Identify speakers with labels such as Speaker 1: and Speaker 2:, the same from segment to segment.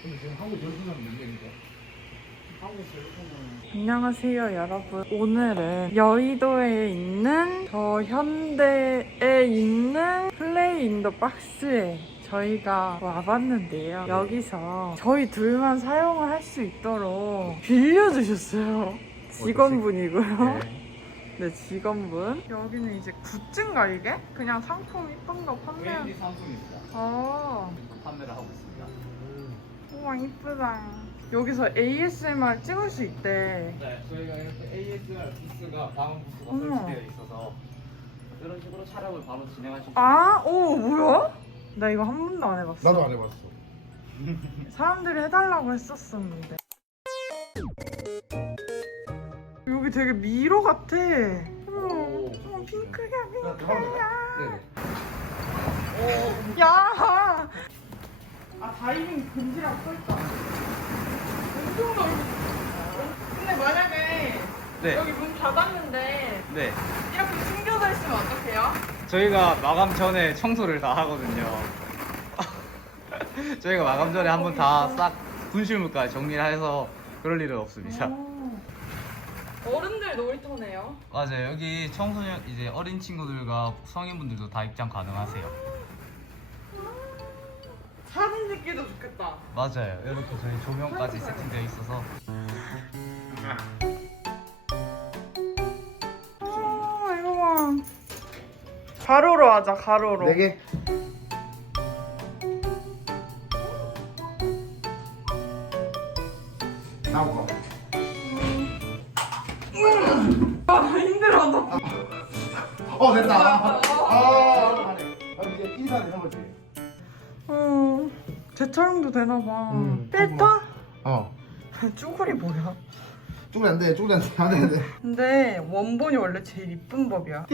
Speaker 1: 근데 지금 한국 열수는 몇 명이죠?
Speaker 2: 안녕하세요 여러분. 오늘은 여의도에 있는 더 현대에 있는 플레이 인더 박스에 저희가 와봤는데요. 여기서 저희 둘만 사용을 할 수 있도록 빌려주셨어요. 직원분이고요. 네, 직원분. 여기는 이제 굿즈인가 이게? 그냥 상품 이쁜 거 판매하는.
Speaker 3: A&D 상품입니다.
Speaker 2: 아,
Speaker 3: 판매를 하고 있습니다.
Speaker 2: 우와 이쁘다. 여기서 ASMR 찍을 수 있대.
Speaker 3: 네, 저희가 이렇게 ASMR 부스가 방음 부스가
Speaker 2: 어머.
Speaker 3: 설치되어 있어서 이런 식으로 촬영을 바로 진행하실 수
Speaker 2: 아, 오 뭐야? 나 이거 한 번도 안 해봤어.
Speaker 1: 나도 안 해봤어.
Speaker 2: 사람들이 해달라고 했었었는데. 여기 되게 미로 같아. 어머, 어머, 핑크야, 핑크야. 야! 아, 다이빙 금지라고 써있다. 엄청 넓어. 근데 만약에
Speaker 3: 네.
Speaker 2: 여기 문 닫았는데
Speaker 3: 네.
Speaker 2: 이렇게 숨겨져 있으면 어떡해요?
Speaker 3: 저희가 마감 전에 청소를 다 하거든요. 저희가 마감 전에 한번 다 싹 분실물까지 정리를 해서 그럴 일은 없습니다.
Speaker 2: 어른들 놀이터네요.
Speaker 3: 맞아요. 여기 청소년 이제 어린 친구들과 성인분들도 다 입장 가능하세요.
Speaker 2: 사진 찍기도 좋겠다.
Speaker 3: 맞아요. 이렇게 저희 조명까지 세팅되어 있어서
Speaker 2: 아, 이거 봐. 가로로 하자, 가로로.
Speaker 1: 4개. 나올 거.
Speaker 2: 아, 힘들어, 너.
Speaker 1: 됐다. 이제 인사를 한 거지.
Speaker 2: 재촬영도 되나봐.
Speaker 1: 음,
Speaker 2: 필터?
Speaker 1: 어.
Speaker 2: 쭈구리 뭐야?
Speaker 1: 쪼그리 안 돼, 쪼그리 안 돼, 안 돼, 안 돼.
Speaker 2: 근데 원본이 원래 제일 이쁜 법이야.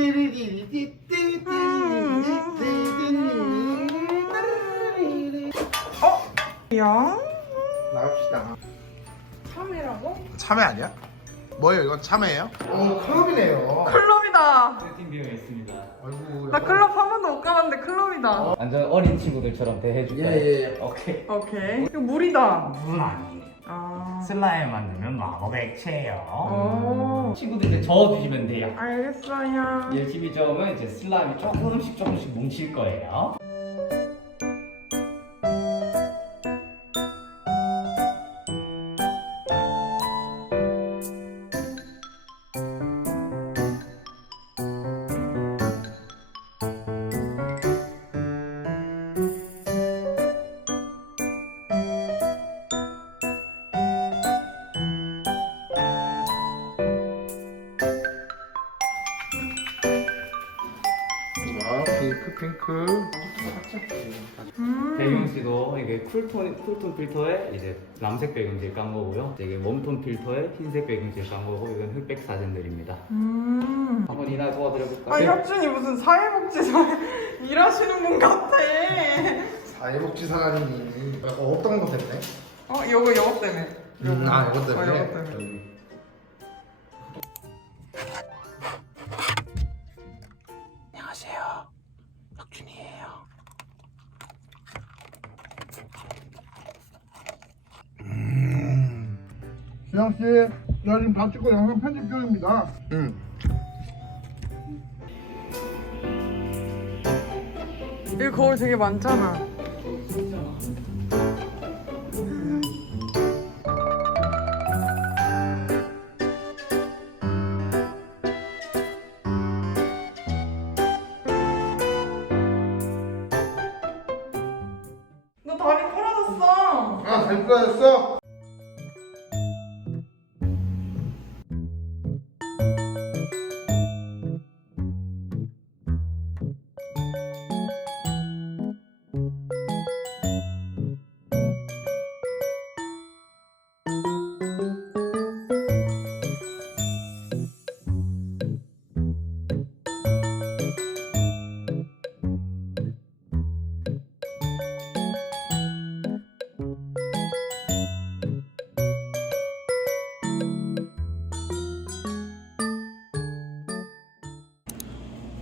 Speaker 2: 야?
Speaker 1: 나갑시다.
Speaker 2: 참이라고?
Speaker 1: 참외 아니야? 뭐예요? 이건 참외예요? 클럽이네요.
Speaker 2: 클럽이다.
Speaker 3: 세팅되어 있습니다.
Speaker 1: 아이고.
Speaker 2: 나 클럽 한 번도 못 가봤는데 클럽이다.
Speaker 3: 완전 어린 친구들처럼 대해줄까요?
Speaker 1: 예.
Speaker 3: 오케이.
Speaker 2: 오케이. 이거 물이다.
Speaker 3: 물은 아니에요.
Speaker 2: 아.
Speaker 3: 슬라임 만들면 마법 액체예요.
Speaker 2: 오.
Speaker 3: 친구들 이제 저어주시면 돼요.
Speaker 2: 알겠어요.
Speaker 3: 12점은 이제 슬라임이 조금씩 뭉칠 거예요.
Speaker 1: 핑크.
Speaker 3: 배경지도 이게 쿨톤 필터에 이제 남색 배경지를 깐 거고요. 이게 웜톤 필터에 흰색 배경지를 깐 거고 이건 흑백 사진들입니다. 한번 이나 도와드려볼까요?
Speaker 2: 아, 혁준이 무슨 사회복지사 일하시는 분 같아.
Speaker 1: 사회복지사관이 어떤 거 때문에?
Speaker 2: 요거 때문에.
Speaker 1: 이것 때문에.
Speaker 2: 요거 때문에.
Speaker 1: 안녕하세요. 혁준이에요.
Speaker 4: 수영 씨, 저 지금 다 찍고 영상 편집 중입니다.
Speaker 2: 여기 거울 되게 많잖아. 너 다리 부러졌어.
Speaker 1: 잘 부러졌어?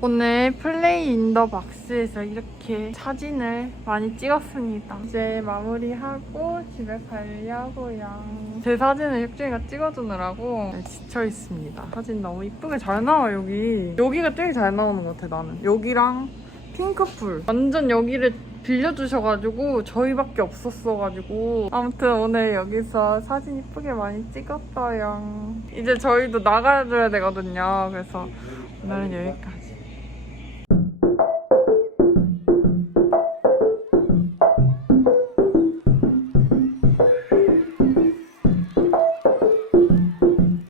Speaker 2: 오늘 플레이 인 더 박스에서 이렇게 사진을 많이 찍었습니다. 이제 마무리하고 집에 가려고요. 제 사진을 혁준이가 찍어주느라고 지쳐 있습니다. 사진 너무 이쁘게 잘 나와 여기. 여기가 되게 잘 나오는 것 같아 나는. 여기랑 핑크풀. 완전 여기를 빌려주셔가지고 저희밖에 없었어가지고 아무튼 오늘 여기서 사진 이쁘게 많이 찍었어요. 이제 저희도 나가줘야 되거든요. 그래서 오늘은 여기까지.